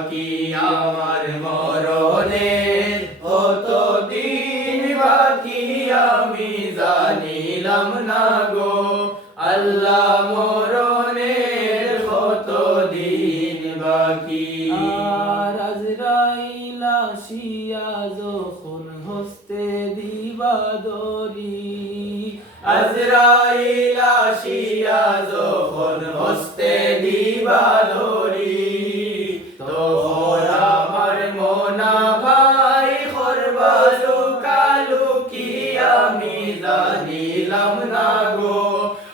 বাকি আমার মরণে? কত দিন বাকি আমি জানিলাম না গো। আল্লাহ মরণের কত দিন বাকি? আর আজরাইল আসিয়া যখন হস্তে দিবা দরি আজরাইল আসিয়া যখন হস্তে দিবা ধরি আমি জানিলাম না গো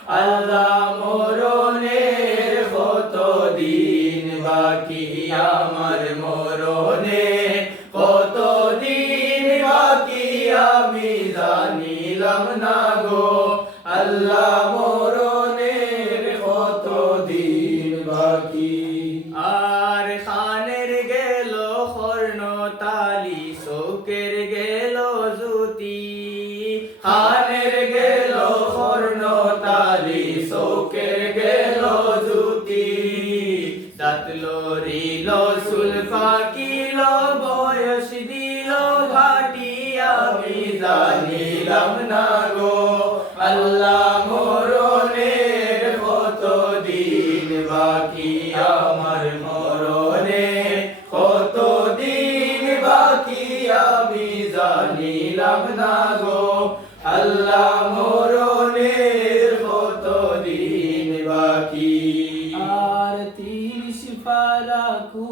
আল্লাহ মরণের কত দিন বাকি? আমার মরণে কত দিন বাকি? আমি জানিলাম না গো আল্লাহ মরণের কত দিন বাকি? আর খানের গেল খর্ণ তালি শোকের গেল জুতি পাকিল বয়স দিল ঘাটি, আমি জানিলাম না গো। আল্লাহ মরণের কত দিন বাকি? আমার মরণে কত দিন বাকি? আমি জানিলাম না গো। আল্লাহ মরণের কত দিন বাকি?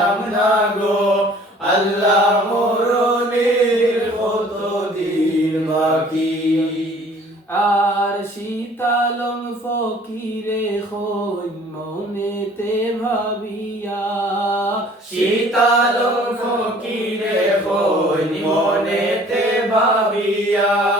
জানিলাম না গো আল্লাহ মরণের কত দিন বাকি। আর শীতালং ফকিরে হই মনেতে ভাবিয়া। শীতাল ফকিরে হই ভাবিয়া।